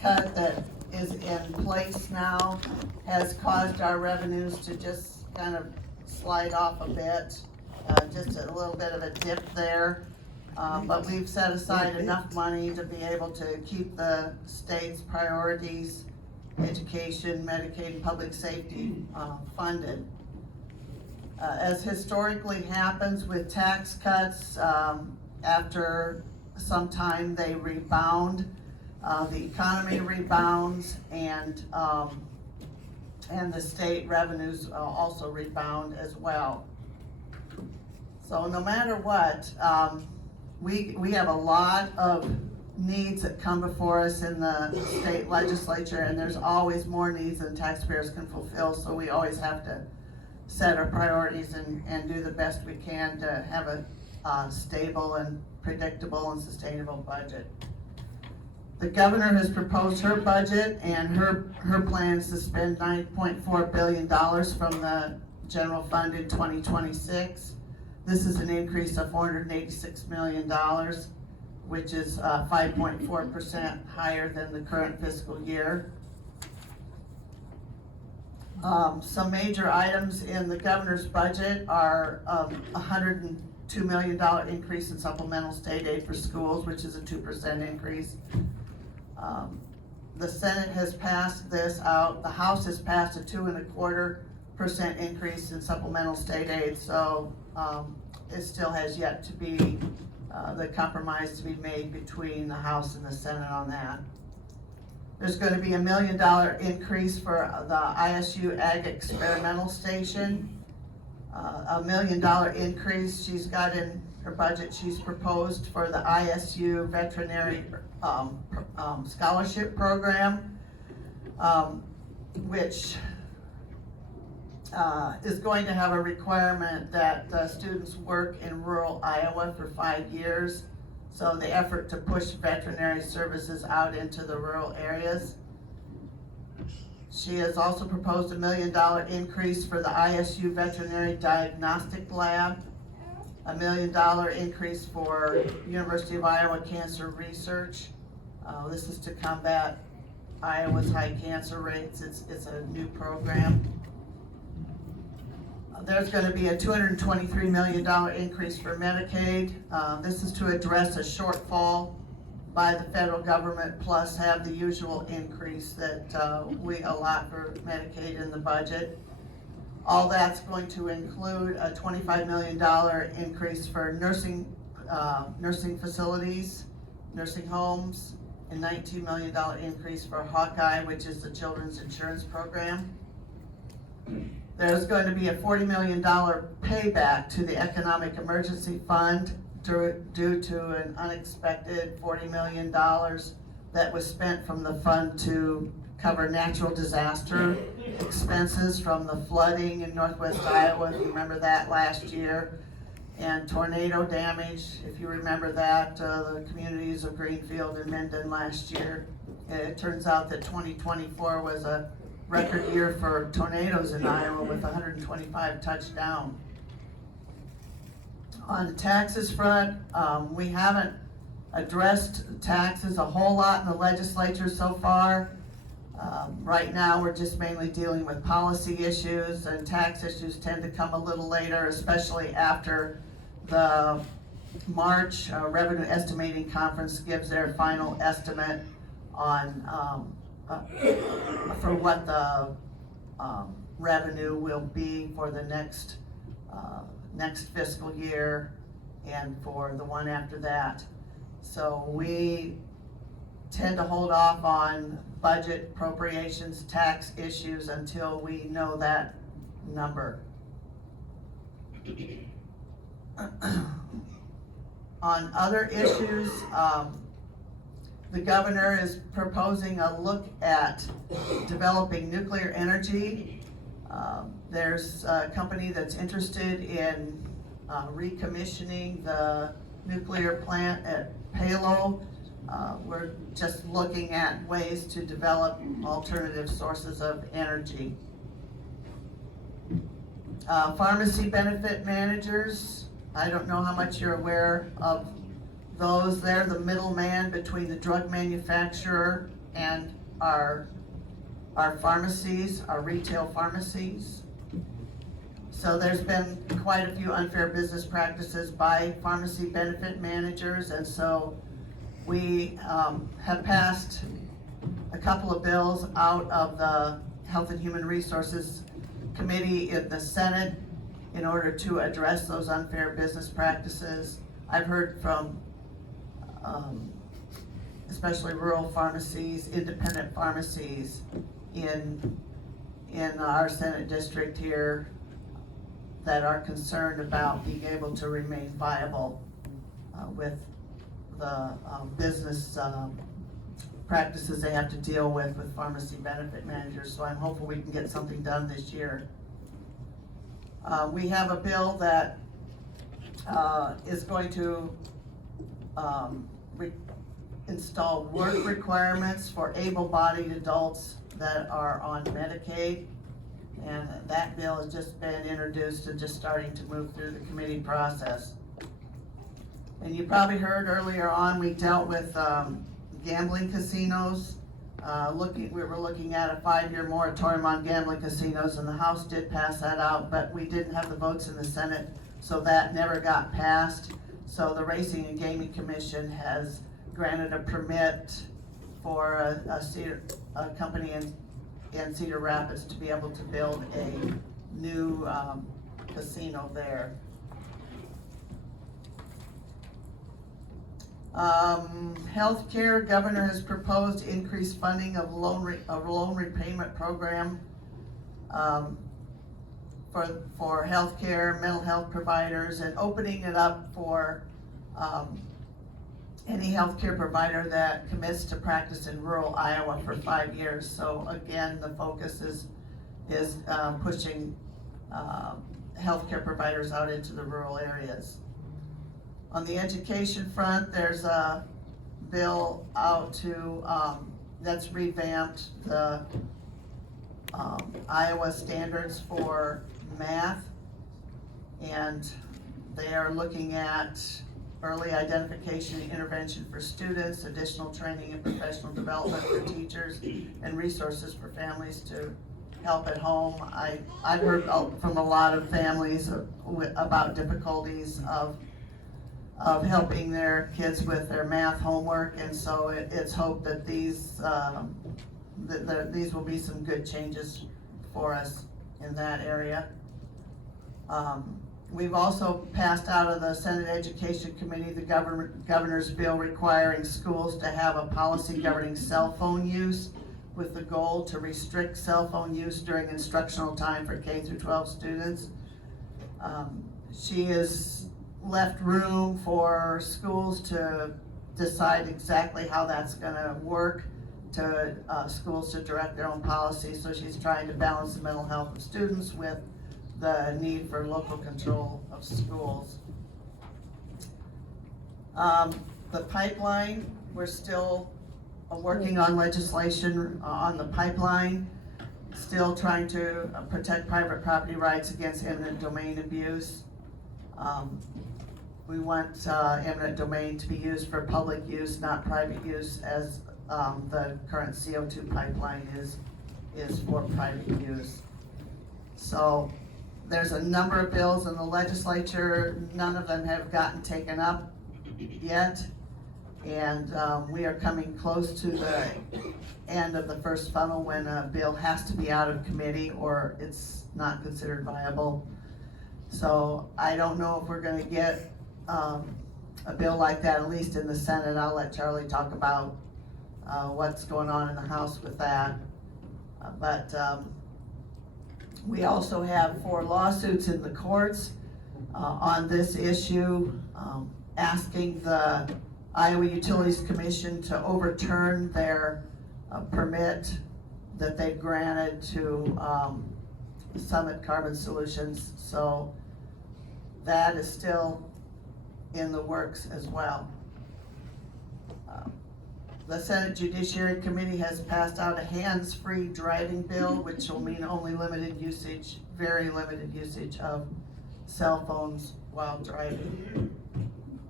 cut that is in place now has caused our revenues to just kind of slide off a bit, just a little bit of a dip there. But we've set aside enough money to be able to keep the state's priorities, education, Medicaid, and public safety, funded. As historically happens with tax cuts, after some time they rebound, the economy rebounds, and the state revenues also rebound as well. So no matter what, we have a lot of needs that come before us in the state legislature, and there's always more needs than taxpayers can fulfill, so we always have to set our priorities and do the best we can to have a stable and predictable and sustainable budget. The governor has proposed her budget, and her plan is to spend $9.4 billion from the general fund in 2026. This is an increase of $486 million, which is 5.4% higher than the current fiscal year. Some major items in the governor's budget are $102 million increase in supplemental state aid for schools, which is a 2% increase. The Senate has passed this out. The House has passed a 2.25% increase in supplemental state aid, so it still has yet to be the compromise to be made between the House and the Senate on that. There's going to be $1 million increase for the ISU Ag Experimental Station. $1 million increase she's got in her budget. She's proposed for the ISU Veterinary Scholarship Program, which is going to have a requirement that students work in rural Iowa for 5 years. So the effort to push veterinary services out into the rural areas. She has also proposed $1 million increase for the ISU Veterinary Diagnostic Lab, $1 million increase for University of Iowa Cancer Research. This is to combat Iowa's high cancer rates. It's a new program. There's going to be a $223 million increase for Medicaid. This is to address a shortfall by the federal government, plus have the usual increase that we allot for Medicaid in the budget. All that's going to include a $25 million increase for nursing facilities, nursing homes, and $19 million increase for Hawkeye, which is the children's insurance program. There's going to be a $40 million payback to the Economic Emergency Fund due to an unexpected $40 million that was spent from the fund to cover natural disaster expenses from the flooding in northwest Iowa, if you remember that last year, and tornado damage, if you remember that, the communities of Greenfield and Minden last year. It turns out that 2024 was a record year for tornadoes in Iowa with 125 touchdown. On the taxes front, we haven't addressed taxes a whole lot in the legislature so far. Right now, we're just mainly dealing with policy issues, and tax issues tend to come a little later, especially after the March Revenue Estimating Conference gives their final estimate on for what the revenue will be for the next fiscal year and for the one after that. So we tend to hold off on budget appropriations, tax issues until we know that number. On other issues, the governor is proposing a look at developing nuclear energy. There's a company that's interested in recommissioning the nuclear plant at Palo. We're just looking at ways to develop alternative sources of energy. Pharmacy benefit managers, I don't know how much you're aware of those. They're the middleman between the drug manufacturer and our pharmacies, our retail pharmacies. So there's been quite a few unfair business practices by pharmacy benefit managers, and so we have passed a couple of bills out of the Health and Human Resources Committee in the Senate in order to address those unfair business practices. I've heard from especially rural pharmacies, independent pharmacies in our Senate district here that are concerned about being able to remain viable with the business practices they have to deal with pharmacy benefit managers. So I'm hopeful we can get something done this year. We have a bill that is going to install work requirements for able-bodied adults that are on Medicaid. And that bill has just been introduced and just starting to move through the committee process. And you probably heard earlier on, we dealt with gambling casinos. We were looking at a 5-year moratorium on gambling casinos, and the House did pass that out, but we didn't have the votes in the Senate, so that never got passed. So the Racing and Gaming Commission has granted a permit for a company in Cedar Rapids to be able to build a new casino there. Healthcare, governor has proposed increased funding of loan repayment program for healthcare, mental health providers, and opening it up for any healthcare provider that commits to practice in rural Iowa for 5 years. So again, the focus is pushing healthcare providers out into the rural areas. On the education front, there's a bill out to that's revamped the Iowa standards for math, and they are looking at early identification and intervention for students, additional training and professional development for teachers, and resources for families to help at home. I've heard from a lot of families about difficulties of helping their kids with their math homework, and so it's hoped that these will be some good changes for us in that area. We've also passed out of the Senate Education Committee the governor's bill requiring schools to have a policy governing cell phone use, with the goal to restrict cell phone use during instructional time for K through 12 students. She has left room for schools to decide exactly how that's gonna work, to schools to direct their own policy. So she's trying to balance the mental health of students with the need for local control of schools. The pipeline, we're still working on legislation on the pipeline, still trying to protect private property rights against eminent domain abuse. We want eminent domain to be used for public use, not private use, as the current CO2 pipeline is for private use. So there's a number of bills in the legislature. None of them have gotten taken up yet. And we are coming close to the end of the first funnel when a bill has to be out of committee or it's not considered viable. So I don't know if we're gonna get a bill like that, at least in the Senate. I'll let Charlie talk about what's going on in the House with that. But we also have 4 lawsuits in the courts on this issue, asking the Iowa Utilities Commission to overturn their permit that they granted to Summit Carbon Solutions. So that is still in the works as well. The Senate Judiciary Committee has passed out a hands-free driving bill, which will mean only limited usage, very limited usage of cell phones while driving.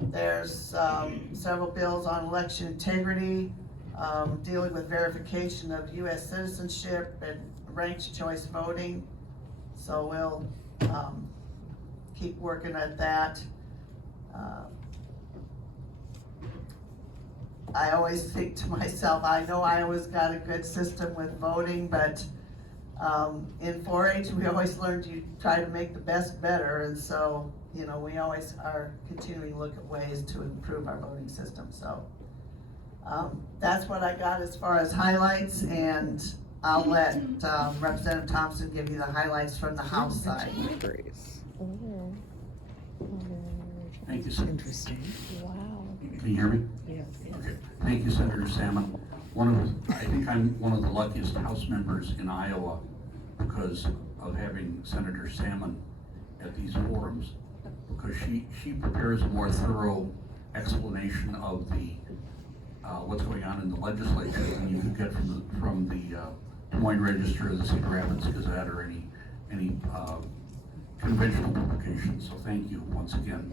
There's several bills on election integrity. dealing with verification of US citizenship and ranked choice voting. So we'll, keep working at that. I always think to myself, I know Iowa's got a good system with voting, but in 4-H, we always learned you try to make the best better, and so, you know, we always are continuing to look at ways to improve our voting system, so. That's what I got as far as highlights, and I'll let Representative Thompson give you the highlights from the House side. Libraries. Oh. Thank you, Senator. Interesting. Wow. Can you hear me? Yes. Okay. Thank you, Senator Salmon. I think I'm one of the luckiest House members in Iowa because of having Senator Salmon at these forums, because she prepares a more thorough explanation of the what's going on in the legislature than you can get from the Des Moines Register, the Cedar Rapids Gazette, or any conventional publications. So thank you once again.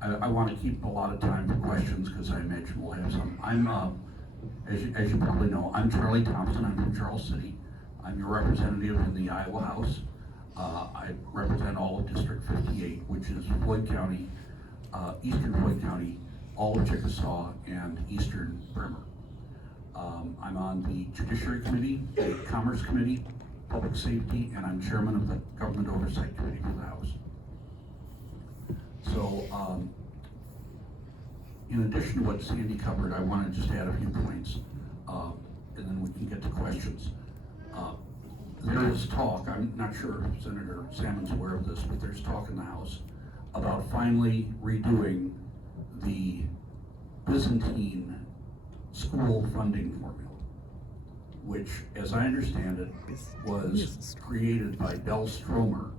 I want to keep a lot of time for questions because I imagine we'll have some. I'm, as you probably know, I'm Charley Thomson. I'm from Charles City. I'm your representative in the Iowa House. I represent all of District 58, which is Floyd County, Eastern Floyd County, all of Chickasaw, and Eastern Bremer. I'm on the Judiciary Committee, the Commerce Committee, Public Safety, and I'm chairman of the Government Oversight Committee for the House. So, in addition to what Sandy covered, I want to just add a few points, and then we can get to questions. There is talk, I'm not sure if Senator Salmon's aware of this, but there's talk in the House about finally redoing the Byzantine school funding formula, which, as I understand it, was created by Bell Stromer,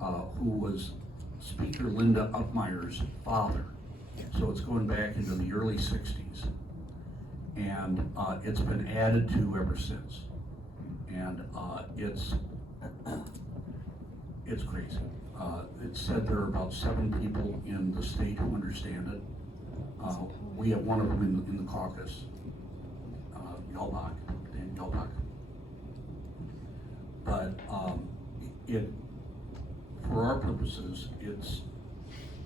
who was Speaker Linda Upmeyer's father. So it's going back into the early 60s. And it's been added to ever since. And it's crazy. It's said there are about 7 people in the state who understand it. We have one of them in the caucus, Dan Yelbach. But for our purposes, it's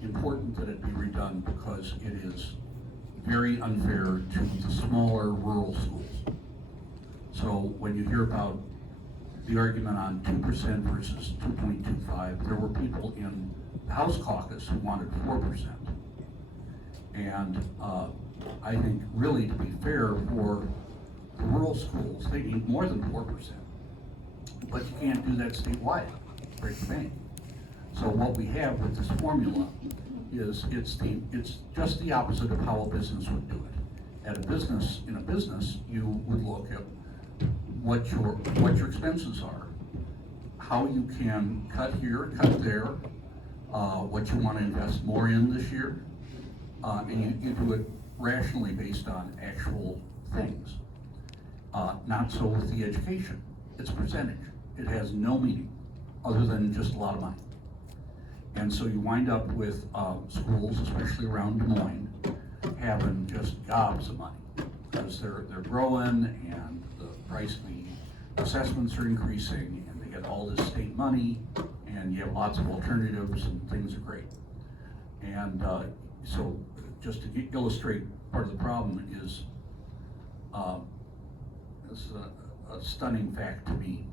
important that it be redone because it is very unfair to the smaller rural schools. So when you hear about the argument on 2% versus 2.25, there were people in the House caucus who wanted 4%. And I think really, to be fair, for the rural schools, they need more than 4%. But you can't do that statewide, break the bank. So what we have with this formula is it's just the opposite of how a business would do it. In a business, you would look at what your expenses are, how you can cut here, cut there, what you want to invest more in this year, and you do it rationally based on actual things. Not so with the education. It's percentage. It has no meaning other than just a lot of money. And so you wind up with schools, especially around Des Moines, having just gobs of money because they're growing and the price of the assessments are increasing and they get all this state money and you have lots of alternatives and things are great. And so just to illustrate part of the problem is, this is a stunning fact to me.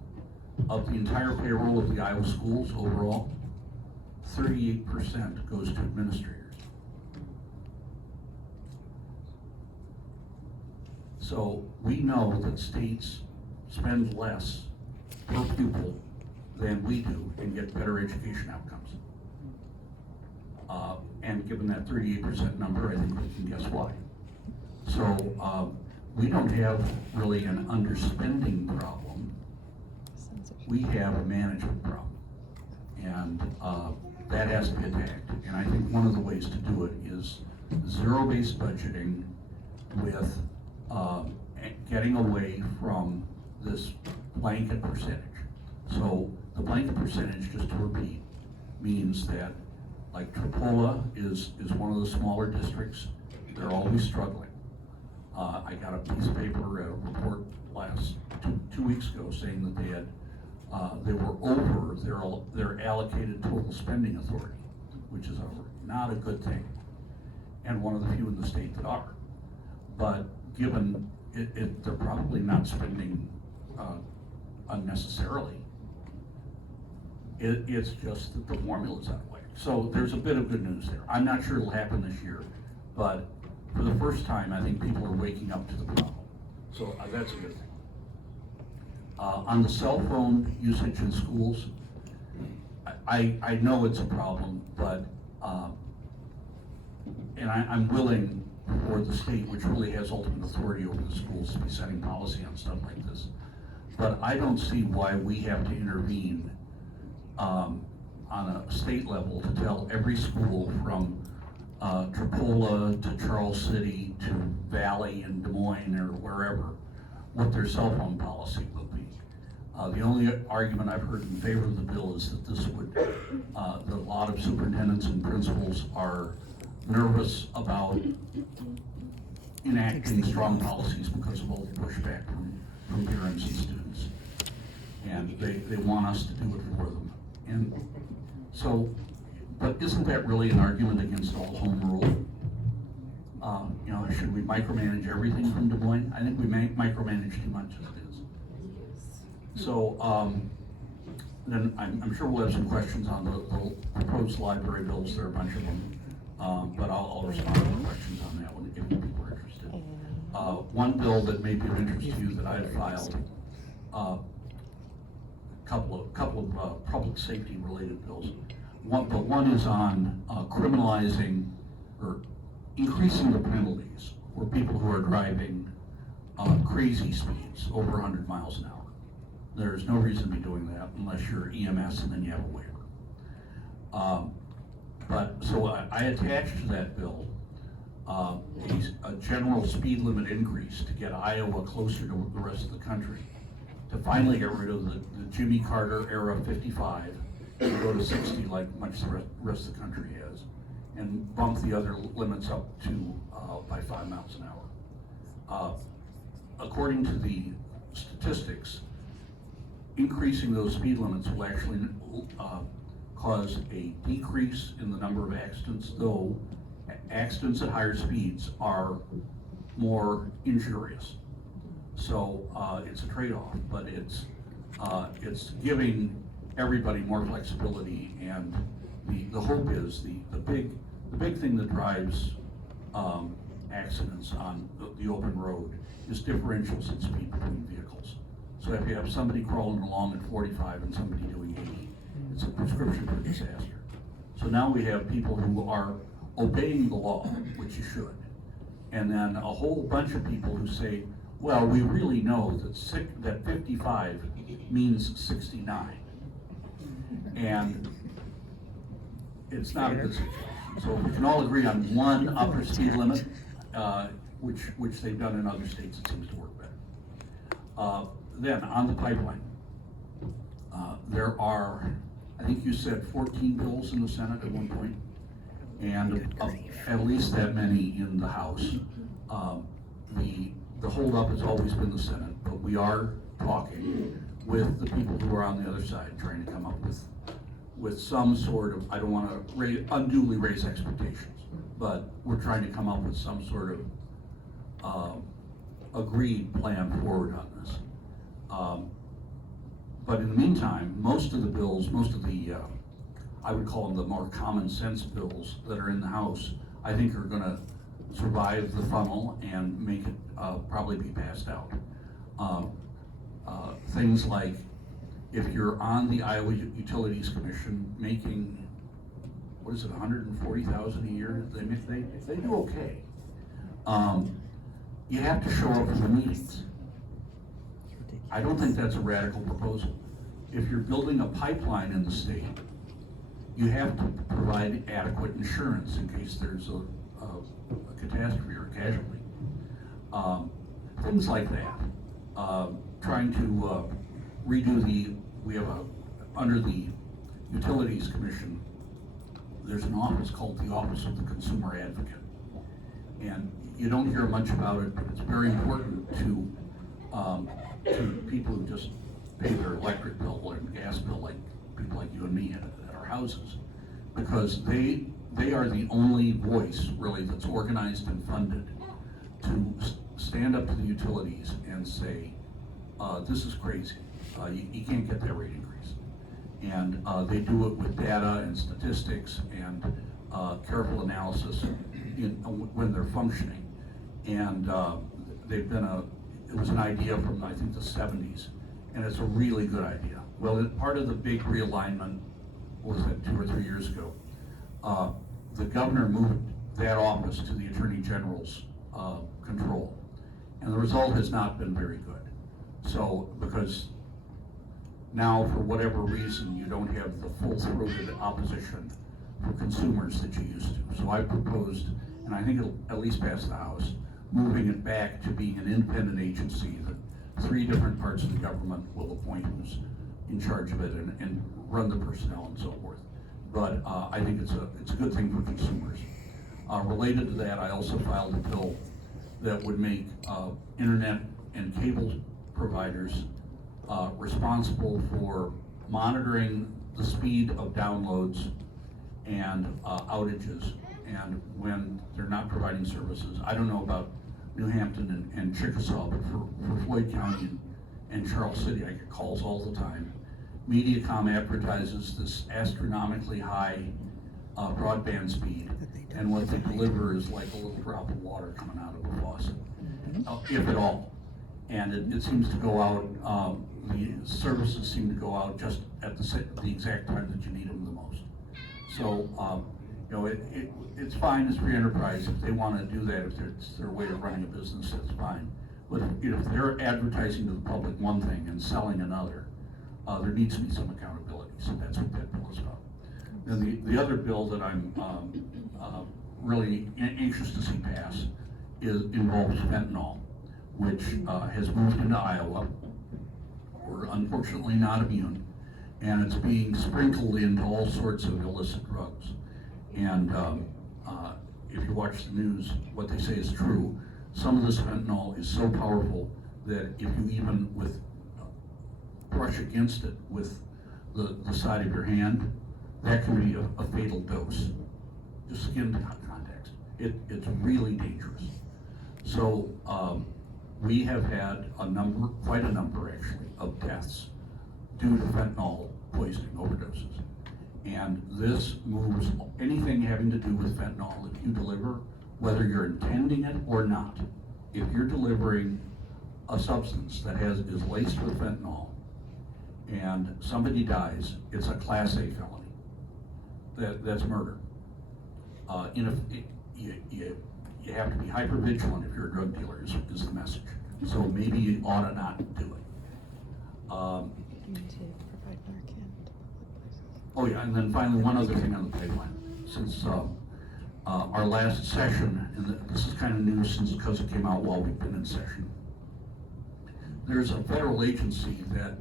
Of the entire payroll of the Iowa schools overall, 38% goes to administrators. So we know that states spend less per pupil than we do and get better education outcomes. And given that 38% number, I think we can guess why. So we don't have really an underspending problem. We have a management problem. And that has to be attacked. And I think one of the ways to do it is zero-based budgeting with getting away from this blanket percentage. So the blanket percentage, just to repeat, means that like Tripola is one of the smaller districts. they're always struggling. I got a piece of paper, a report last two weeks ago saying that they were over their allocated total spending authority, which is not a good thing, and one of the few in the state that are. But given they're probably not spending unnecessarily. It's just that the formula's out of whack. So there's a bit of good news there. I'm not sure it'll happen this year, but for the first time, I think people are waking up to the problem. So that's a good thing. On the cell phone usage in schools, I know it's a problem, but, and I'm willing for the state, which really has ultimate authority over the schools, to be setting policy on stuff like this. But I don't see why we have to intervene on a state level to tell every school from Tripola to Charles City to Valley and Des Moines or wherever what their cell phone policy will be. The only argument I've heard in favor of the bill is that this would, that a lot of superintendents and principals are nervous about enacting strong policies because of all the pushback from parents and students. And they want us to do it for them. And so, but isn't that really an argument against all home rule? You know, should we micromanage everything from Des Moines? I think we may micromanage too much as it is. So, then I'm sure we'll have some questions on the proposed library bills. There are a bunch of them. But I'll respond to the questions on that one if people are interested. One bill that may be of interest to you that I have filed, couple of public safety related bills. One is on criminalizing or increasing the penalties for people who are driving crazy speeds over 100 miles an hour. There's no reason to be doing that unless you're EMS and then you have a waiver. But so I attached to that bill a general speed limit increase to get Iowa closer to the rest of the country, to finally get rid of the Jimmy Carter era 55 and go to 60 like much the rest of the country has, and bump the other limits up to by 5 miles an hour. According to the statistics, increasing those speed limits will actually cause a decrease in the number of accidents, though accidents at higher speeds are more injurious. So it's a trade-off, but it's giving everybody more flexibility, and the hope is the big thing that drives accidents on the open road is differentials in speed between vehicles. So if you have somebody crawling along at 45 and somebody doing 80, it's a prescription for disaster. So now we have people who are obeying the law, which you should, and then a whole bunch of people who say, well, we really know that 55 means 69. And it's not a good situation. So if we can all agree on one upper speed limit, which they've done in other states, it seems to work better. Then on the pipeline, there are, I think you said 14 bills in the Senate at one point, and at least that many in the House. The holdup has always been the Senate, but we are talking with the people who are on the other side, trying to come up with some sort of, I don't want to unduly raise expectations, but we're trying to come up with some sort of agreed plan forward on this. But in the meantime, most of the bills, I would call them the more common sense bills that are in the House, I think are gonna survive the funnel and make it probably be passed out. Things like, if you're on the Iowa Utilities Commission making, what is it, $140,000 a year, if they do okay, you have to show up for the meetings. I don't think that's a radical proposal. If you're building a pipeline in the state, you have to provide adequate insurance in case there's a catastrophe or a casualty. Things like that. Trying to redo under the Utilities Commission, there's an office called the Office of the Consumer Advocate. And you don't hear much about it, but it's very important to people who just pay their electric bill and gas bill, like people like you and me at our houses, because they are the only voice really that's organized and funded to stand up to the utilities and say, this is crazy. You can't get that rate increase. And they do it with data and statistics and careful analysis when they're functioning. And they've been it was an idea from, I think, the 70s, and it's a really good idea. Well, part of the big realignment, what was that, 2 or 3 years ago, the governor moved that office to the Attorney General's control. And the result has not been very good. So, because now, for whatever reason, you don't have the full-throated opposition for consumers that you used to. So I proposed, and I think it'll at least pass the House, moving it back to being an independent agency that 3 different parts of the government will appoint who's in charge of it and run the personnel and so forth. But I think it's a good thing for consumers. Related to that, I also filed a bill that would make internet and cable providers responsible for monitoring the speed of downloads and outages, and when they're not providing services. I don't know about New Hampton and Chickasaw, but for Floyd County and Charles City, I get calls all the time. Mediacom advertises this astronomically high broadband speed, and what they deliver is like a little drop of water coming out of a faucet, if at all. And it seems to go out, the services seem to go out just at the exact time that you need them the most. So, you know, it's fine as free enterprise if they want to do that, if it's their way of running a business, that's fine. But if they're advertising to the public one thing and selling another, there needs to be some accountability. So that's what that bill is about. And the other bill that I'm really anxious to see pass involves fentanyl, which has moved into Iowa. We're unfortunately not immune, and it's being sprinkled into all sorts of illicit drugs. And if you watch the news, what they say is true. Some of this fentanyl is so powerful that if you even brush against it with the side of your hand, that can be a fatal dose. Just skin context. It's really dangerous. So we have had quite a number actually, of deaths due to fentanyl poisoning overdoses. And this moves anything having to do with fentanyl that you deliver, whether you're intending it or not. If you're delivering a substance that is laced with fentanyl and somebody dies, it's a Class A felony. That's murder. You have to be hyper vigilant if you're a drug dealer, is the message. So maybe you ought to not do it. Need to provide Narcan to public places. Oh yeah, and then finally, one other thing on the pipeline. Since our last session, and this is kind of new because it came out while we've been in session, there's a federal agency that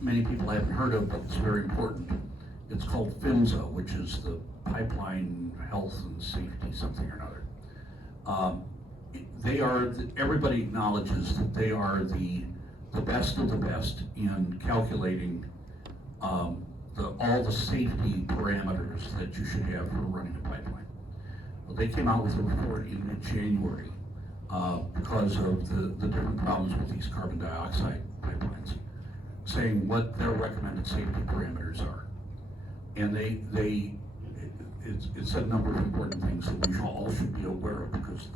many people haven't heard of, but it's very important. It's called PHMSA, which is the Pipeline Health and Safety something or another. Everybody acknowledges that they are the best of the best in calculating all the safety parameters that you should have for running a pipeline. Well, they came out with a report in mid-January because of the different problems with these carbon dioxide pipelines, saying what their recommended safety parameters are. And it said a number of important things that we all should be aware of, because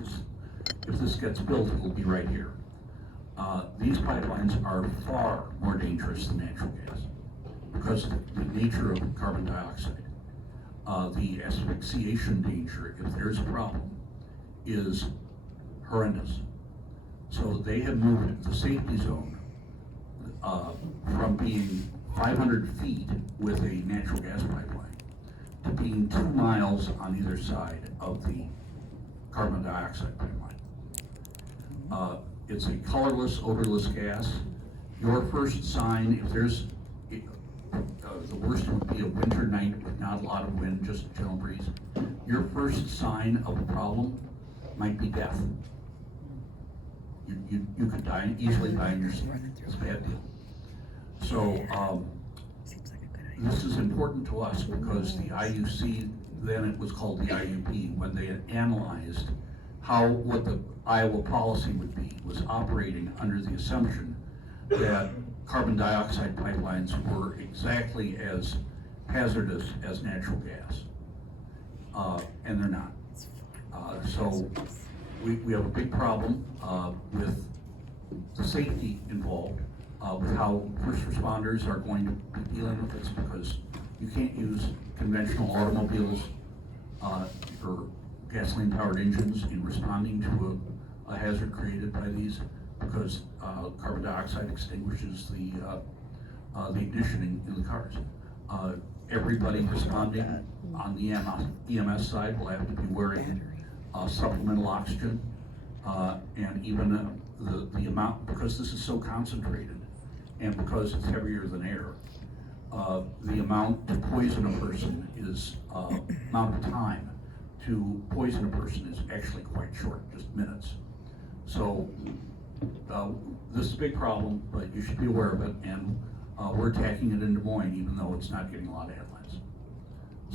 if this gets built, it'll be right here. These pipelines are far more dangerous than natural gas because of the nature of carbon dioxide. The asphyxiation danger, if there's a problem, is horrendous. So they have moved the safety zone from being 500 feet with a natural gas pipeline to being 2 miles on either side of the carbon dioxide pipeline. It's a colorless, odorless gas. Your first sign, if there's, the worst would be a winter night with not a lot of wind, just a gentle breeze. your first sign of a problem might be death. You could easily die in your sleep. It's a bad deal. So, this is important to us because the IUC, then it was called the IUP, when they had analyzed what the Iowa policy would be, was operating under the assumption that carbon dioxide pipelines were exactly as hazardous as natural gas. And they're not. So we have a big problem with the safety involved, with how first responders are going to be dealing with this, because you can't use conventional automobiles or gasoline-powered engines in responding to a hazard created by these, because carbon dioxide extinguishes the ignition in the cars. Everybody responding on the EMS side will have to be wearing supplemental oxygen, and even the amount, because this is so concentrated and because it's heavier than air, the amount to poison a person is, amount of time to poison a person is actually quite short, just minutes. So this is a big problem, but you should be aware of it, and we're attacking it in Des Moines, even though it's not getting a lot of headlines.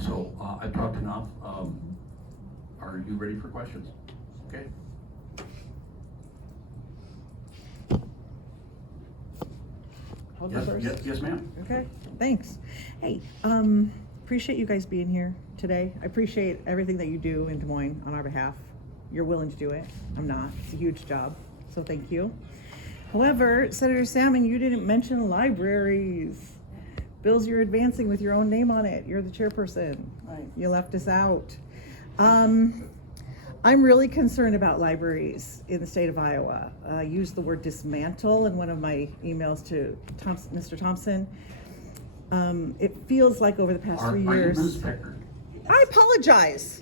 So I've talked enough. Are you ready for questions? Okay. I'll go first. Yes, ma'am. Okay, thanks. Hey, appreciate you guys being here today. I appreciate everything that you do in Des Moines on our behalf. You're willing to do it. I'm not. It's a huge job, so thank you. However, Senator Salmon, you didn't mention libraries. Bills you're advancing with your own name on it. You're the chairperson. Right. You left us out. I'm really concerned about libraries in the state of Iowa. I used the word dismantle in one of my emails to Mr. Thompson. It feels like over the past 3 years. Are you Ms. Becker? I apologize.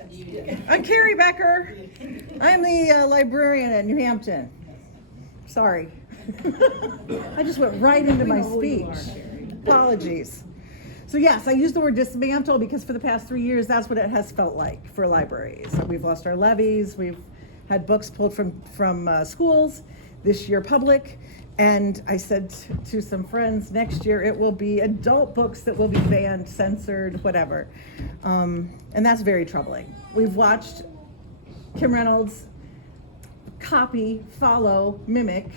I'm Carrie Becker. I'm the librarian at New Hampton. Sorry. I just went right into my speech. Apologies. So yes, I use the word dismantle because for the past 3 years, that's what it has felt like for libraries. We've lost our levies. We've had books pulled from schools, this year public. And I said to some friends, next year it will be adult books that will be banned, censored, whatever. And that's very troubling. We've watched Kim Reynolds copy, follow, mimic.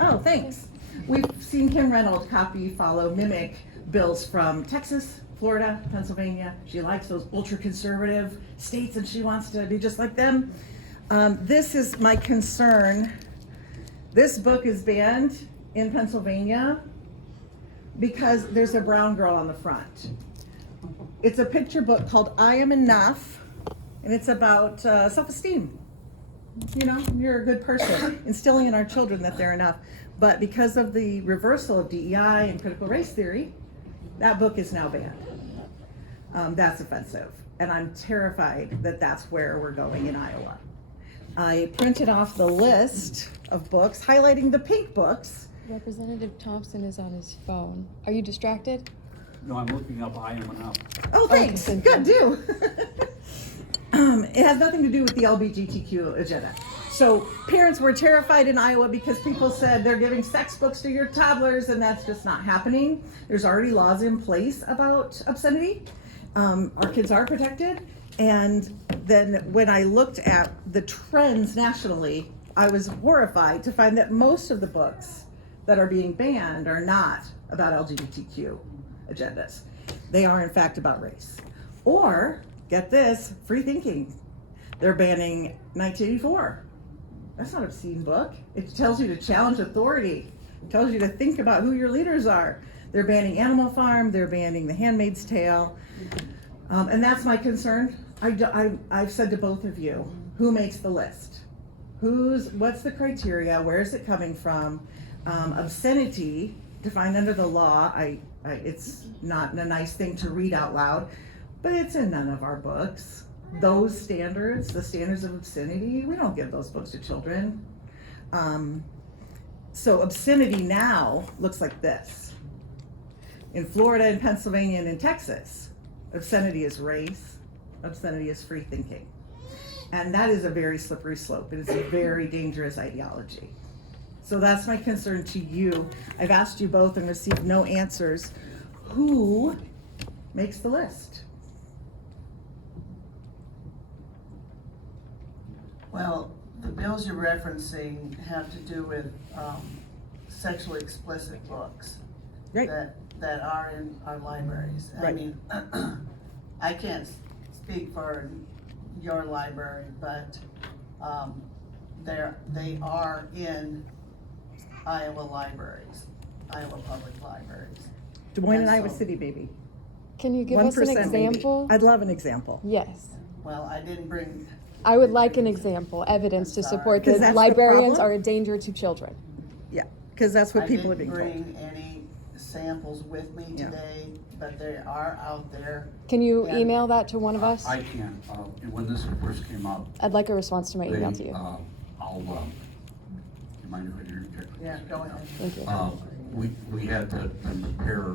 Oh, thanks. We've seen Kim Reynolds copy, follow, mimic bills from Texas, Florida, Pennsylvania. She likes those ultra-conservative states and she wants to be just like them. This is my concern. This book is banned in Pennsylvania because there's a brown girl on the front. It's a picture book called I Am Enough, and it's about self-esteem. You know, you're a good person, instilling in our children that they're enough. But because of the reversal of DEI and critical race theory, that book is now banned. That's offensive, and I'm terrified that that's where we're going in Iowa. I printed off the list of books, highlighting the pink books. Representative Thompson is on his phone. Are you distracted? No, I'm looking up I Am Enough. Oh, thanks. Good, do. It has nothing to do with the LGBTQ agenda. So parents were terrified in Iowa because people said they're giving sex books to your toddlers, and that's just not happening. There's already laws in place about obscenity. Our kids are protected. And then when I looked at the trends nationally, I was horrified to find that most of the books that are being banned are not about LGBTQ agendas. They are in fact about race. Or, get this, free thinking. They're banning 1984. That's not an obscene book. It tells you to challenge authority. It tells you to think about who your leaders are. They're banning Animal Farm. They're banning The Handmaid's Tale. And that's my concern. I've said to both of you, who makes the list? What's the criteria? Where is it coming from? Obscenity, defined under the law, it's not a nice thing to read out loud, but it's in none of our books. Those standards, the standards of obscenity, we don't give those books to children. So obscenity now looks like this. In Florida and Pennsylvania and in Texas, obscenity is race, obscenity is free thinking. And that is a very slippery slope. It is a very dangerous ideology. So that's my concern to you. I've asked you both and received no answers. Who makes the list? Well, the bills you're referencing have to do with, sexually explicit books. Right. That are in our libraries. I Right. mean, I can't speak for your library, but, they are in Iowa libraries, Iowa public libraries. Des Moines and And Iowa so- City, baby. Can you give us an 1% maybe. example? I'd love an example. Yes. Well, I didn't bring. I would like an example, evidence to support Because that that's the librarians problem. are a danger to children. Yeah, because that's what people are being I told. didn't bring any samples with me Yeah. today, but they are out there. Can you And- email that to one of us? I can, when this first came up, I'd like a response to my email to they, you. I'll, you mind if I interject? Yeah, go ahead. Thank you. We had to compare,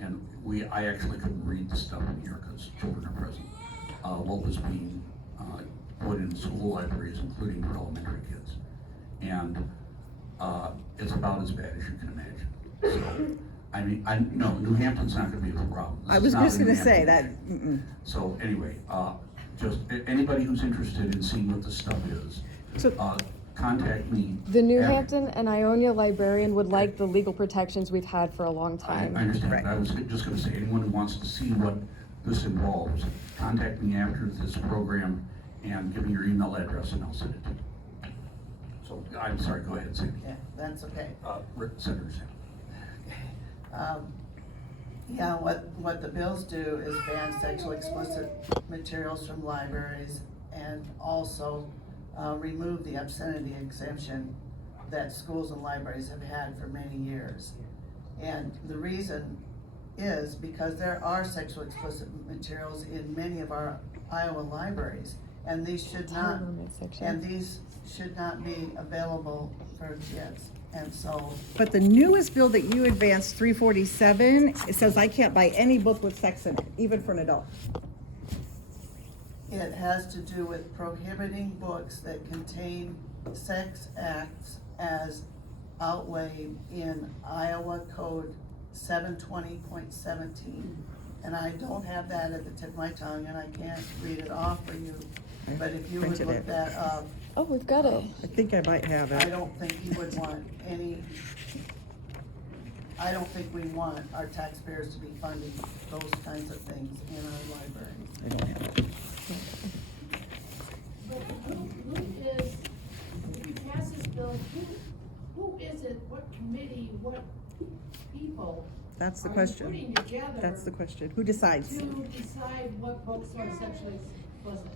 and I actually couldn't read the stuff in here because children are present. What was being put in school libraries, including for elementary kids. And it's about as bad as you can imagine. So, I mean, no, New Hampton's not gonna be the problem. This I is was not just a New gonna say Hampton that, issue. So anyway, just anybody who's interested in seeing what this stuff is, So- contact me. The New after- Hampton and Ionia librarian would like the legal protections we've had for a long I time. understand, Right. I was just gonna say, anyone who wants to see what this involves, contact me after this program and give me your email address and I'll send it to you. So, I'm sorry, go ahead, Sandy. Yeah, that's okay. Senator Sandy. Yeah, what the bills do is ban sexually explicit materials from libraries and also remove the obscenity exemption that schools and libraries have had for many years. And the reason is because there are sexually explicit materials in many of our Iowa libraries, and these should not, Time limit section. and these should not be available for kids. And so, but the newest bill that you advanced, 347, it says I can't buy any book with sex in it, even for an adult. it has to do with prohibiting books that contain sex acts as outlaid in Iowa Code 720.17. And I don't have that at the tip of my tongue, and I can't read it off for you, but if you would Printed look it. that up, Oh, we've got it. I think I might have I it. don't think you would want I don't think we want our taxpayers to be funding those kinds of things in our libraries. I don't have it. But who is, if you pass this bill, who is it, what committee, what people That's the are you question. putting together That's the question. Who decides? to decide what books are sexually explicit?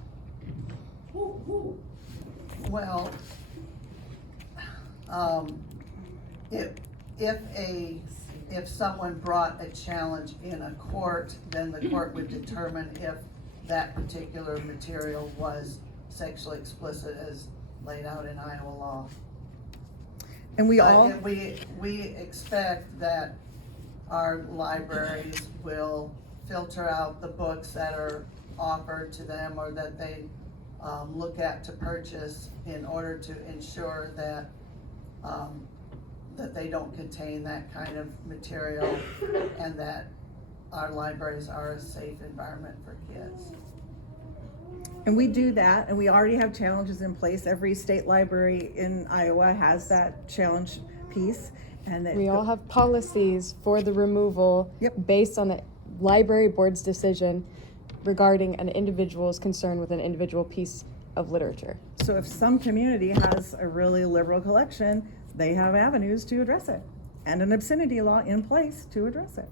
Who? Well, if someone brought a challenge in a court, then the court would determine if that particular material was sexually explicit as laid out in Iowa law. And we all, But we expect that our libraries will filter out the books that are offered to them or that they look at to purchase in order to ensure that that they don't contain that kind of material and that our libraries are a safe environment for kids. and we do that, and we already have challenges in place. Every state library in Iowa has that challenge piece, and that. We all have policies for the removal Yep. based on the library board's decision regarding an individual's concern with an individual piece of literature. So if some community has a really liberal collection, they have avenues to address it, and an obscenity law in place to address it.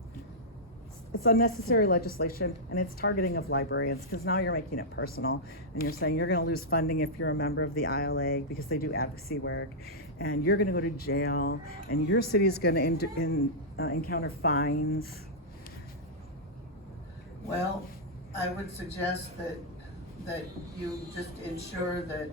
It's unnecessary legislation, and it's targeting of librarians, because now you're making it personal, and you're saying you're gonna lose funding if you're a member of the ILA, because they do advocacy work, and you're gonna go to jail, and your city's gonna encounter fines. Well, I would suggest that you just ensure that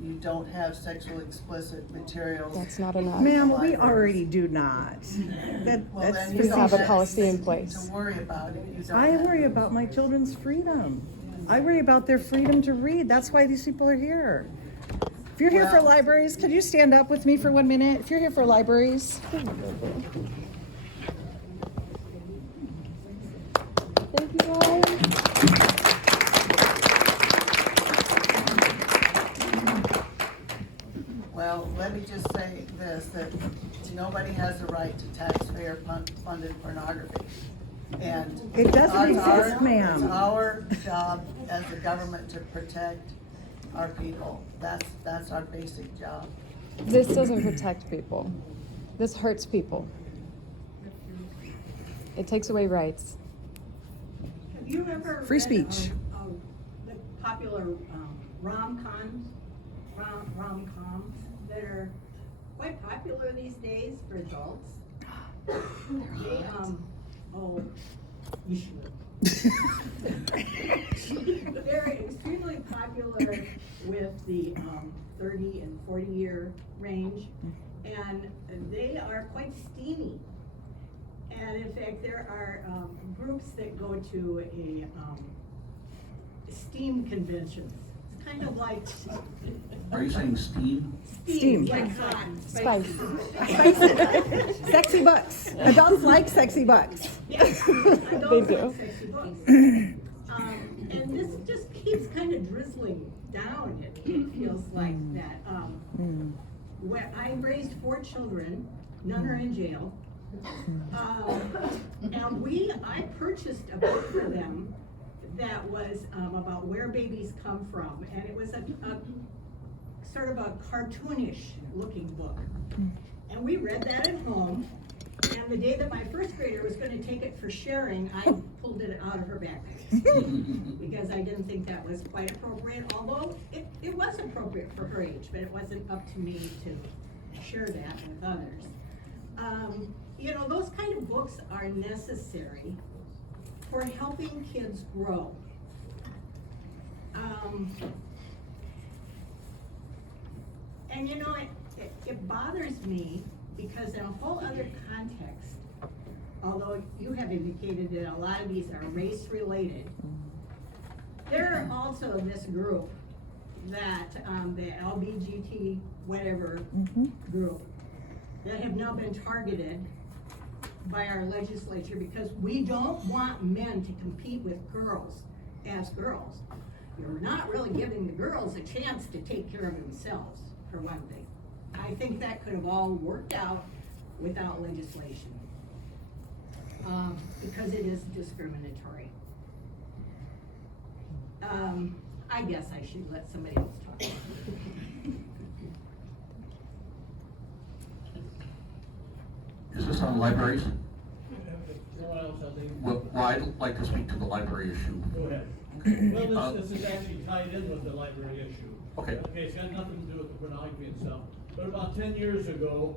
You don't have sexually explicit materials. That's not enough. Ma'am, we already do not. Well, That's then you We don't have a have policy in anything place. to worry about if you don't I have worry it. about my children's freedom. I worry about their freedom to read. That's why these people are here. If you're here for Well- libraries, could you stand up with me for 1 minute? If you're here for libraries. Thank you guys. Well, let me just say this, that nobody has the right to taxpayer-funded pornography. And It doesn't it's our- exist, ma'am. It's our job as the government to protect our people. That's our basic job. This doesn't protect people. This hurts people. It takes away rights. Have you ever Free read, speech. the popular rom-coms that are quite popular these days for adults? They, oh, you should. They're extremely popular with the 30 and 40-year range, and they are quite steamy. And in fact, there are groups that go to a STEAM conventions. It's kind of like Are you saying steam? Steam. like hot, Spice. Sexy bucks. Adults like sexy bucks. Yes, They adults do. like sexy books. And this just keeps kind of drizzling down, it feels like that. Where I raised 4 children, none are in jail. And I purchased a book for them that was about where babies come from, and it was a sort of a cartoonish looking book. And we read that at home, and the day that my first grader was gonna take it for sharing, I pulled it out of her backpack. Because I didn't think that was quite appropriate, although it was appropriate for her age, but it wasn't up to me to share that with others. You know, those kind of books are necessary for helping kids grow. And you know, it bothers me because in a whole other context, although you have indicated that a lot of these are race related, there are also this group that, the LBGT whatever group, that have now been targeted by our legislature because we don't want men to compete with girls as girls. You're not really giving the girls a chance to take care of themselves, for one thing. I think that could have all worked out without legislation. Because it is discriminatory. I guess I should let somebody else talk. Is this on libraries? No one else has any? Well, I'd like to speak to the library issue. Go ahead. Well, this is actually tied in with the library issue. Okay. Okay, it's got nothing to do with the pornography itself. But about 10 years ago,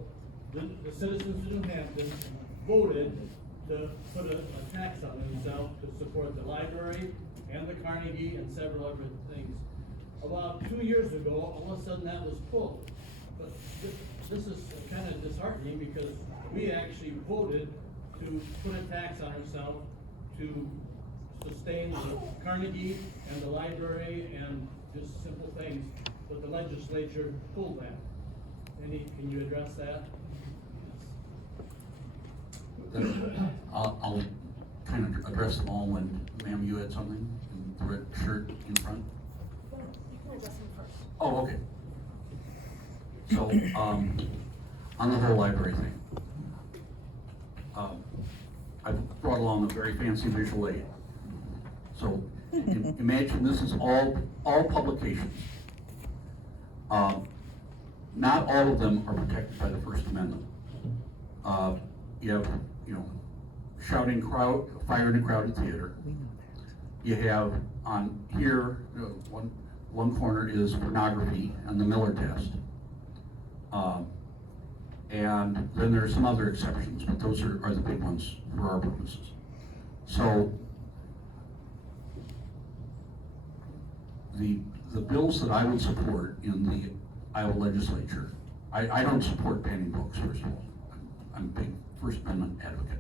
the citizens of New Hampton voted to put a tax on themselves to support the library and the Carnegie and several other things. About 2 years ago, all of a sudden that was pulled. But this is kind of disheartening because we actually voted to put a tax on ourselves to sustain the Carnegie and the library and just simple things, but the legislature pulled that. Can you address that? I'll kind of address them all when, ma'am, you had something in the red shirt in front? Oh, okay. So, on the whole library thing, I've brought along a very fancy visual aid. So, imagine this is all publications. Not all of them are protected by the First Amendment. You have, shouting crowd, fire in a crowded theater. You have on here, one corner is pornography and the Miller test. And then there's some other exceptions, but those are the big ones for our purposes. So, the bills that I would support in the Iowa legislature, I don't support banning books, first of all. I'm a big First Amendment advocate.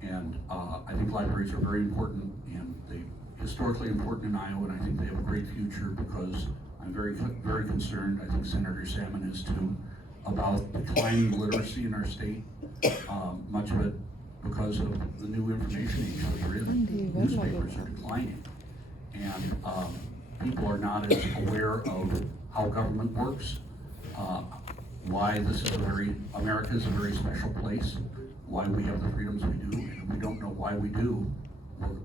And I think libraries are very important, and they're historically important in Iowa, and I think they have a great future because I'm very concerned, I think Senator Salmon is too, about declining literacy in our state. Much of it because of the new information age that we're in. Newspapers are declining. And people are not as aware of how government works, why this is America is a very special place, why we have the freedoms we do, and if we don't know why we do,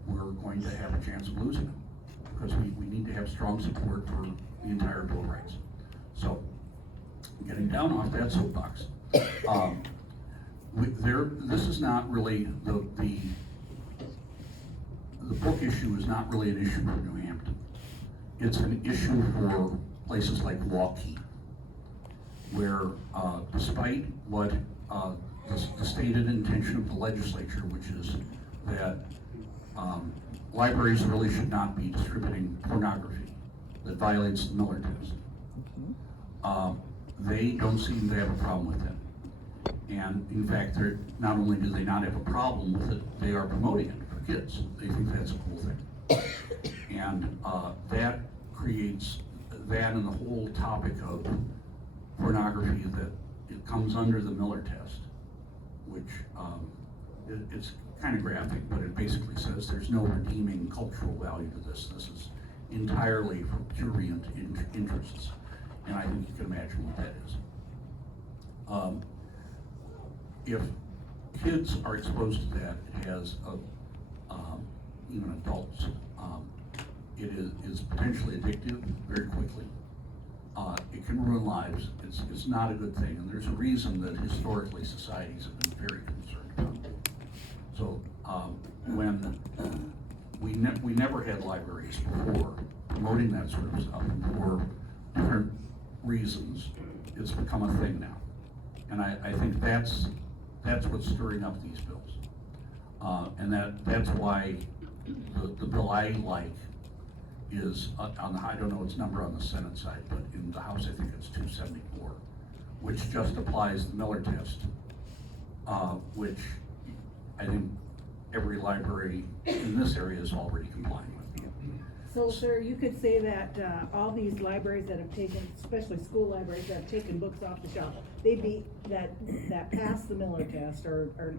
we're going to have a chance of losing them. Because we need to have strong support for the entire Bill of Rights. So, getting down off that soapbox, this is not really, the book issue is not really an issue for New Hampton. It's an issue for places like Waukee, where despite what the stated intention of the legislature, which is that libraries really should not be distributing pornography that violates the Miller test. They don't seem to have a problem with it. And in fact, not only do they not have a problem with it, they are promoting it for kids. They think that's a cool thing. And that creates, that and the whole topic of pornography, that it comes under the Miller test, which it's kind of graphic, but it basically says there's no redeeming cultural value to this. This is entirely for prurient interests. And I think you can imagine what that is. If kids are exposed to that, it has even adults, it is potentially addictive very quickly. It can ruin lives. It's not a good thing, and there's a reason that historically societies have been very concerned about it. So when we never had libraries before promoting that sort of stuff, and for different reasons, it's become a thing now. And I think that's what's stirring up these bills. And that's why the bill I like is on the, I don't know its number on the Senate side, but in the House I think it's 274, which just applies the Miller test, which I think every library in this area is already complying with. So, sir, you could say that all these libraries that have taken, especially school libraries that have taken books off the shelf, they'd be, that pass the Miller test or are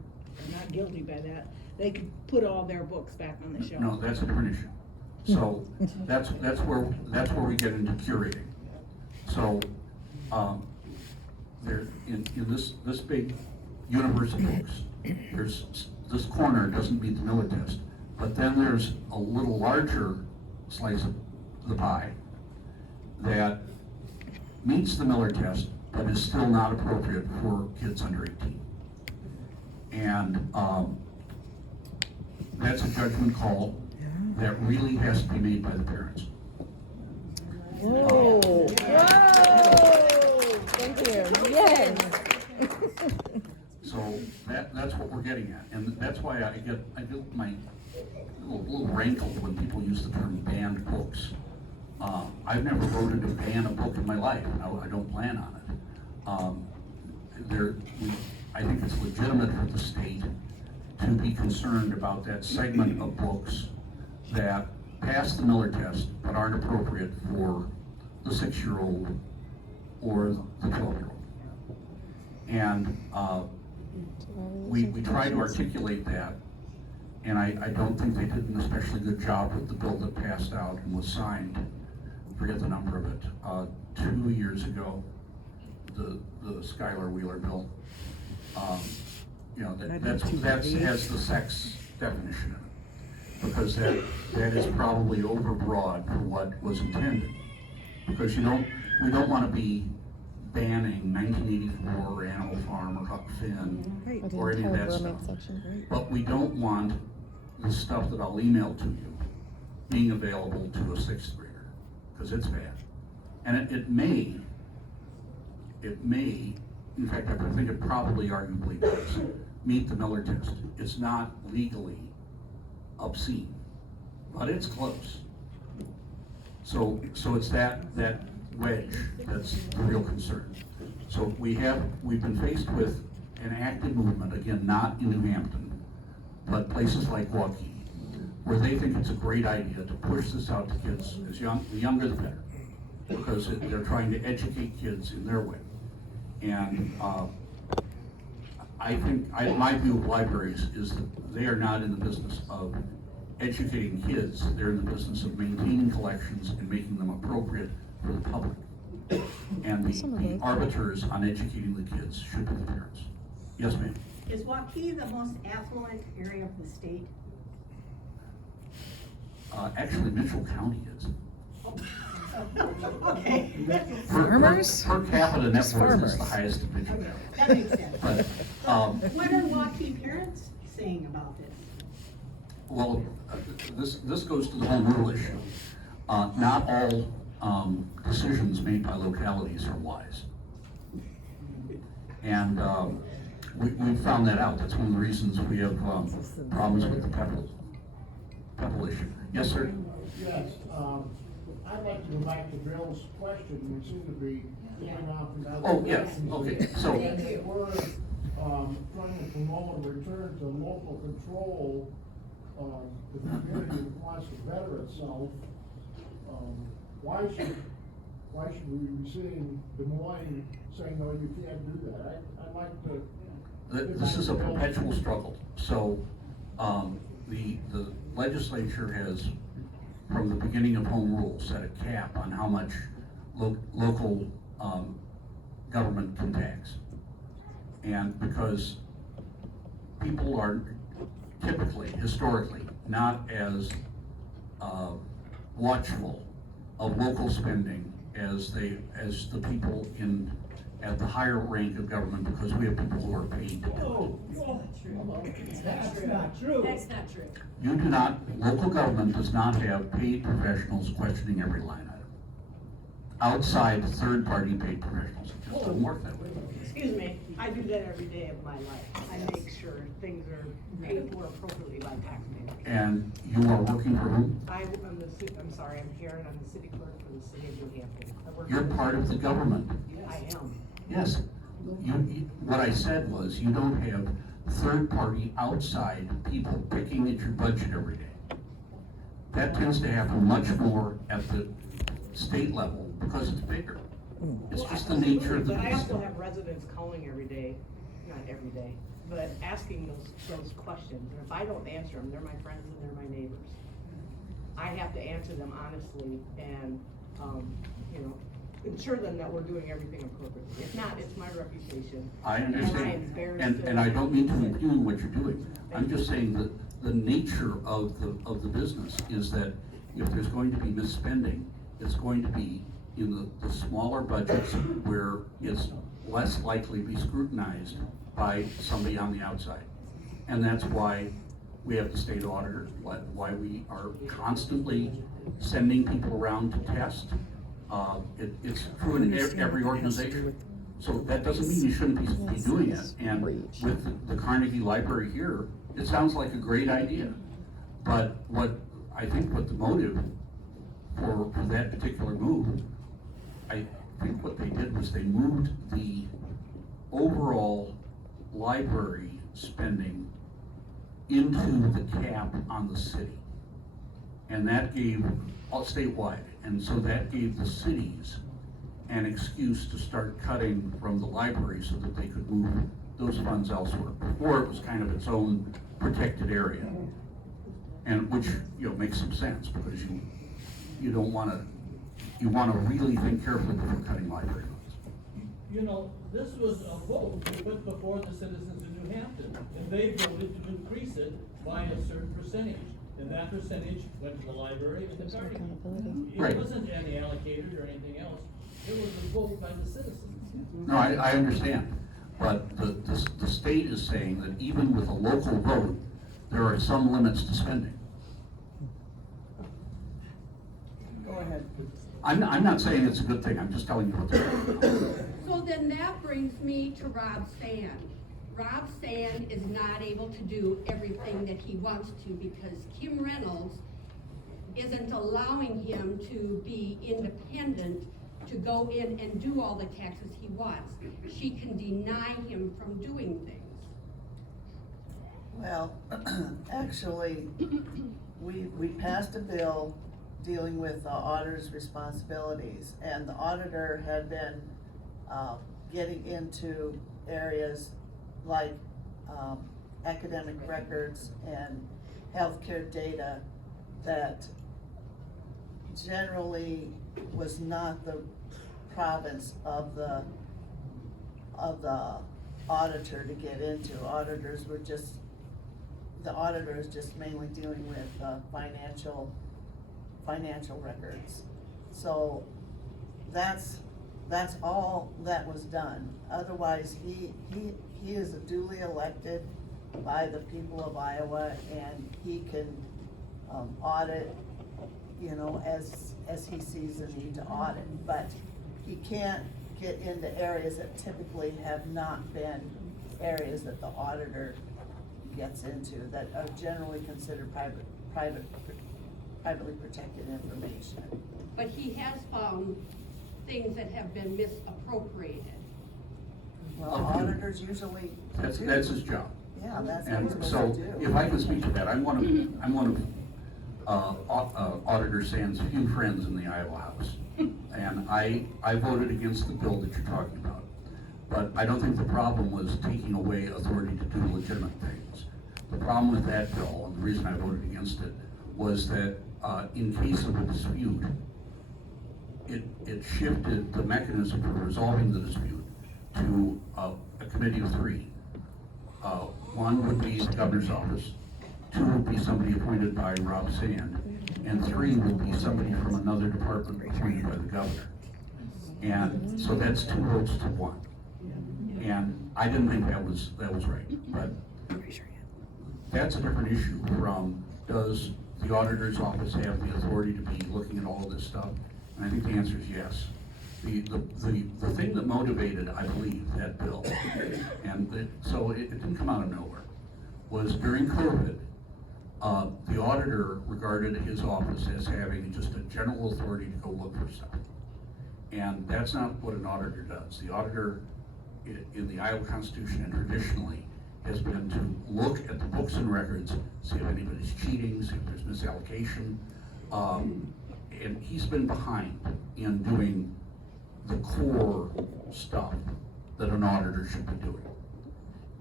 not guilty by that, they could put all their books back on the shelf. No, that's a different issue. So that's where we get into curating. So there in this big universe of books, there's this corner doesn't meet the Miller test, but then there's a little larger slice of the pie that meets the Miller test, but is still not appropriate for kids under 18. And that's a judgment call that really has to be made by the parents. Whoa. Whoa. Thank you. Yes. So that's what we're getting at, and that's why I get my little rankled when people use the term banned books. I've never voted to ban a book in my life. I don't plan on it. I think it's legitimate for the state to be concerned about that segment of books that pass the Miller test but aren't appropriate for the 6-year-old or the 12-year-old. And we try to articulate that, and I don't think they did an especially good job with the bill that passed out and was signed, forget the number of it, 2 years ago, the Schuyler Wheeler bill. That has the sex definition in it, because that is probably overbroad for what was intended. Because we don't want to be banning 1984 or Animal Farm or Huck Finn or any of that stuff. But we don't want the stuff that I'll email to you being available to a 6th grader, because it's bad. And it may, in fact, I think it probably arguably does meet the Miller test. It's not legally obscene, but it's close. So it's that wedge that's the real concern. So we've been faced with an active movement, again, not in New Hampton, but places like Waukee, where they think it's a great idea to push this out to kids as young, the younger the better, because they're trying to educate kids in their way. And I think, my view of libraries is that they are not in the business of educating kids, they're in the business of maintaining collections and making them appropriate for the public. And the arbiters on educating the kids should be the parents. Yes, ma'am? Is Waukee the most affluent area of the state? Actually, Mitchell County is. Okay. Farmers? Per capita net worth is the Farmers. highest in Mitchell Okay, County. that makes sense. But, What are Waukee parents saying about this? well, this goes to the home rule issue. Not all decisions made by localities are wise. And we found that out. That's one of the reasons we have problems with the Pebble issue. Yes, sir? Yes, I'd like to go back to Bill's question, we seem to be going off in other Oh, yes, directions okay, here. so- If we're, trying to promote a return to local control, the community wants to better itself, why should we be seeing Des Moines saying, no, you can't do that? I'd like to. This is a perpetual struggle. So, the legislature has, from the beginning of home rule, set a cap on how much local, government can tax. And because people are typically, historically, not as, watchful of local spending as the people at the higher rank of government, because we have people who are paid to do it. That's not true. That's not true. You do not, local government does not have paid professionals questioning every line item. Outside third-party paid professionals, it just doesn't work that way. Excuse me, I do that every day of my life. I make sure things are paid for appropriately by taxpayers. And you are working for whom? I'm Karen, I'm the city clerk for the city of New Hampton. I work You're for part of the government. I am. Yes. What I said was, you don't have third-party outside people picking at your budget every day. That tends to happen much more at the state level because it's bigger. It's just the nature of the But I beast. also have residents calling every day, not every day, but asking those questions. And if I don't answer them, they're my friends and they're my neighbors. I have to answer them honestly and, ensure them that we're doing everything appropriately. If not, it's my reputation. I And I understand, embarrass and I don't mean to impugn what you're doing. I'm just saying that the nature of the business is that if there's going to be misspending, it's going to be in the smaller budgets where it's less likely to be scrutinized by somebody on the outside. And that's why we have the state auditor, why we are constantly sending people around to test. It's true in every organization. So that doesn't mean you shouldn't be doing it. And with the Carnegie Library here, it sounds like a great idea. But I think what the motive for that particular move, I think what they did was they moved the overall library spending into the cap on the city. And that gave, statewide, and so that gave the cities an excuse to start cutting from the library so that they could move those funds elsewhere. Before, it was kind of its own protected area. And which, makes some sense, because you don't wanna, you wanna really think carefully before cutting library funds. This was a vote put before the citizens of New Hampton, and they voted to increase it by a certain percentage. And that percentage went to the library and the Carnegie. Right. It wasn't any allocated or anything else. It was a vote by the citizens. No, I understand, but the state is saying that even with a local vote, there are some limits to spending. Go ahead. I'm not saying it's a good thing, I'm just telling you what they're doing. So then that brings me to Rob Sand. Rob Sand is not able to do everything that he wants to because Kim Reynolds isn't allowing him to be independent to go in and do all the taxes he wants. She can deny him from doing things. Well, actually, we passed a bill dealing with the auditor's responsibilities, and the auditor had been, getting into areas like, academic records and healthcare data that generally was not the province of the auditor to get into. Auditors were just, the auditor is just mainly dealing with, financial records. So that's all that was done. Otherwise, he is duly elected by the people of Iowa, and he can, audit, you know, as he sees the need to audit. But he can't get into areas that typically have not been areas that the auditor gets into, that are generally considered privately protected information. But he has found things that have been misappropriated. Well, auditors usually That's do. his job. Yeah, that's what And he's so, supposed to do. if I can speak to that, I'm one of Auditor Sand's few friends in the Iowa House. And I voted against the bill that you're talking about. But I don't think the problem was taking away authority to do legitimate things. The problem with that bill, and the reason I voted against it, was that in case of a dispute, it shifted the mechanism for resolving the dispute to a committee of three. One would be the governor's office, two would be somebody appointed by Rob Sand, and three would be somebody from another department appointed by the governor. And so that's 2 votes to 1. And I didn't think that was right, but that's a different issue from, does the auditor's office have the authority to be looking at all of this stuff? And I think the answer is yes. The thing that motivated, I believe, that bill, and so it didn't come out of nowhere, was during COVID, the auditor regarded his office as having just a general authority to go look for stuff. And that's not what an auditor does. The auditor in the Iowa Constitution and traditionally has been to look at the books and records, see if anybody's cheating, see if there's misallocation. And he's been behind in doing the core stuff that an auditor should be doing.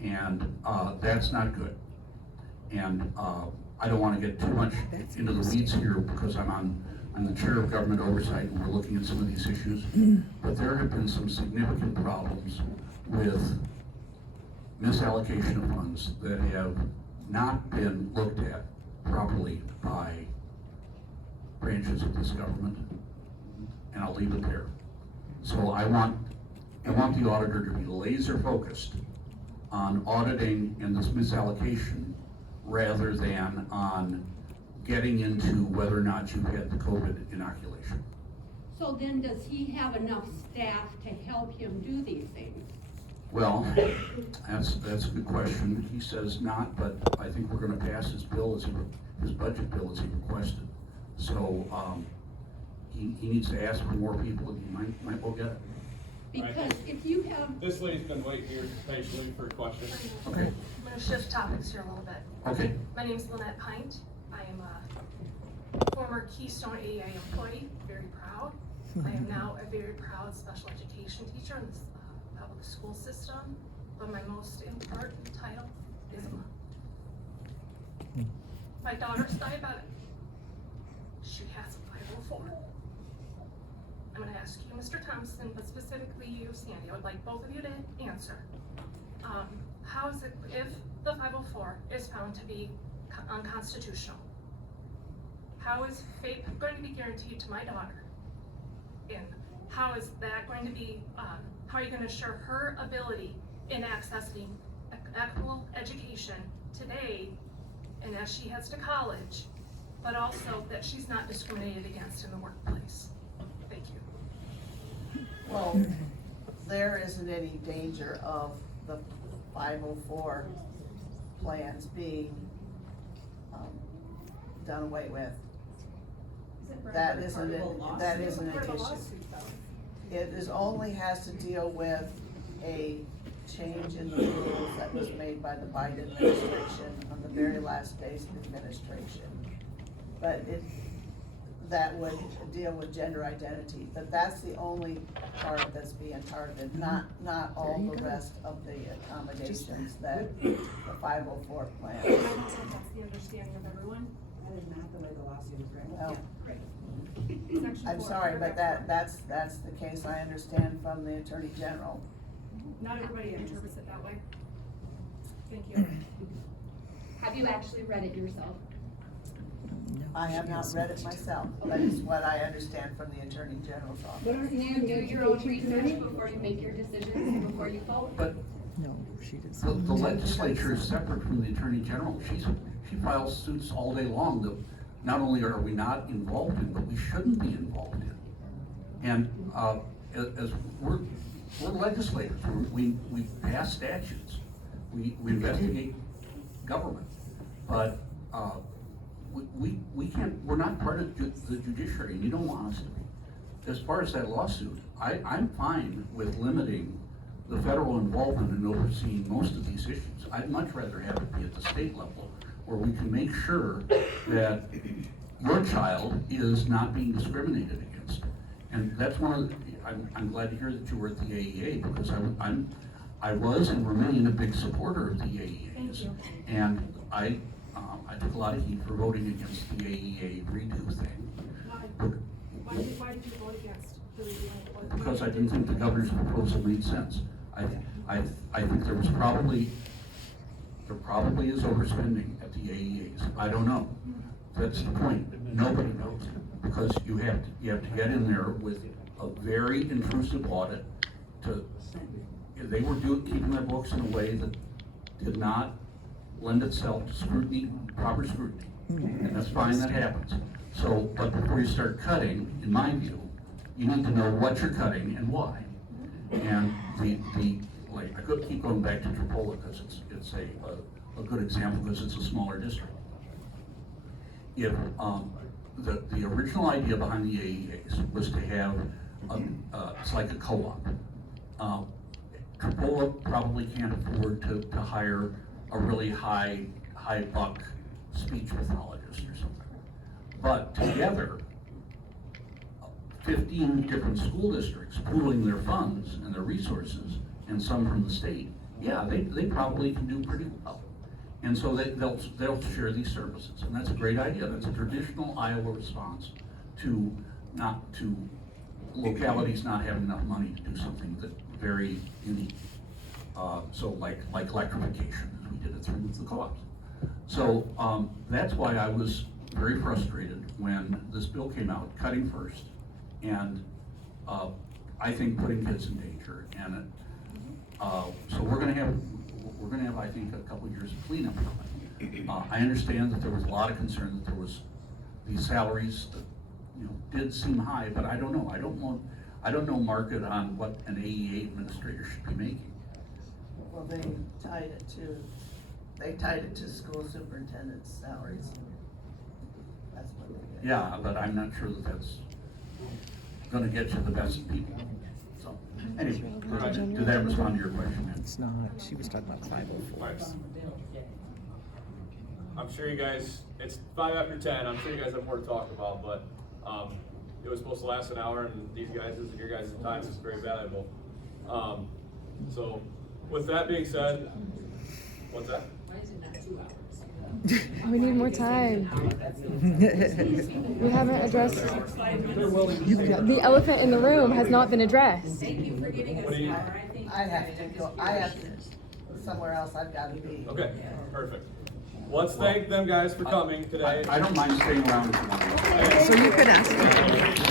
And that's not good. And I don't want to get too much into the weeds here because I'm the chair of government oversight and we're looking at some of these issues. But there have been some significant problems with misallocation of funds that have not been looked at properly by branches of this government. And I'll leave it there. So I want the auditor to be laser focused on auditing and this misallocation rather than on getting into whether or not you had the COVID inoculation. So then does he have enough staff to help him do these things? Well, that's a good question. He says not, but I think we're gonna pass his bill his budget bill as he requested. So, he needs to ask for more people and he might well get it. Because if you have, This lady's been waiting here patiently for questions. Okay, I'm gonna shift topics here a little bit. okay. My name is Lynette Pint. I am a former Keystone AEI employee, very proud. I am now a very proud special education teacher in the public school system, but my most important title is mom. My daughter's diabetic. She has a 504. I'm gonna ask you, Mr. Thompson, but specifically you, Sandy, I would like both of you to answer. How is it, if the 504 is found to be unconstitutional, how is FAPE going to be guaranteed to my daughter? And how is that going to be, how are you gonna assure her ability in accessing equitable education today and as she heads to college, but also that she's not discriminated against in the workplace? Thank you. Well, there isn't any danger of the 504 plans being done away with. that isn't an issue. It is only has to deal with a change in the rules that was made by the Biden administration on the very last days of administration. But that would deal with gender identity, but that's the only part that's being targeted, not all the rest of the accommodations that the 504 plan. That's the understanding of everyone. That is not the way the lawsuit is written. Well, Section I'm 4, sorry, but paragraph that's the case I understand from the Attorney General. 4. Not everybody interprets it that way. Thank you. Have you actually read it yourself? I have not read it myself, but it's what I understand from the Attorney General's But office. aren't Do you you on do the your own education research committee? before you make your decisions, before you vote? But No, she doesn't. the legislature is separate from the Attorney General. She files suits all day long that not only are we not involved in, but we shouldn't be involved in. And, as we're legislators, we pass statutes, we investigate government, but, we can't, we're not part of the judiciary, and you don't want us to be. As far as that lawsuit, I'm fine with limiting the federal involvement in overseeing most of these issues. I'd much rather have it be at the state level, where we can make sure that your child is not being discriminated against. And that's one of the, I'm glad to hear that you were at the AEA, because I was and remain a big supporter of the AEAs. Thank you. And I took a lot of heat for voting against the AEA redo thing. Why did you vote against the redoing? Because I didn't think the governor's proposal made sense. I think there probably is overspending at the AEAs. I don't know. That's the point. Nobody knows. Because you have to get in there with a very intrusive audit they were keeping their books in a way that did not lend itself to scrutiny, proper scrutiny. And that's fine, that happens. So, but before you start cutting, in my view, you need to know what you're cutting and why. And I could keep going back to Tripola because it's a good example because it's a smaller district. If, the original idea behind the AEAs was to have, it's like a co-op. Tripola probably can't afford to hire a really high buck speech pathologist or something. But together, 15 different school districts pooling their funds and their resources, and some from the state, yeah, they probably can do pretty well. And so they'll share these services, and that's a great idea. That's a traditional Iowa response to localities not having enough money to do something that very unique. So like electrification, as we did it through the co-ops. So that's why I was very frustrated when this bill came out, cutting first, and I think putting kids in danger. And so we're gonna have, I think, a couple of years of cleanup coming. I understand that there was a lot of concern that there was these salaries that, did seem high, but I don't know. I don't know market on what an AEA administrator should be making. Well, they tied it to school superintendent's salaries. That's what they did. Yeah, but I'm not sure that that's gonna get you the best people. So, anyway, did that respond to your question? It's not, she was talking about 504s. I'm sure you guys, it's 5 after 10, I'm sure you guys have more to talk about, but, it was supposed to last an hour, and these guys' and your guys' time is very valuable. So, with that being said, what's that? Why is it not 2 hours? We need more time. We haven't addressed, the elephant in the room has not been addressed. Thank you for giving us What do you- an hour. I think. I have to go, somewhere else I've gotta be. Okay, perfect. Let's thank them guys for coming today. I don't mind staying around if you want. So you could ask her.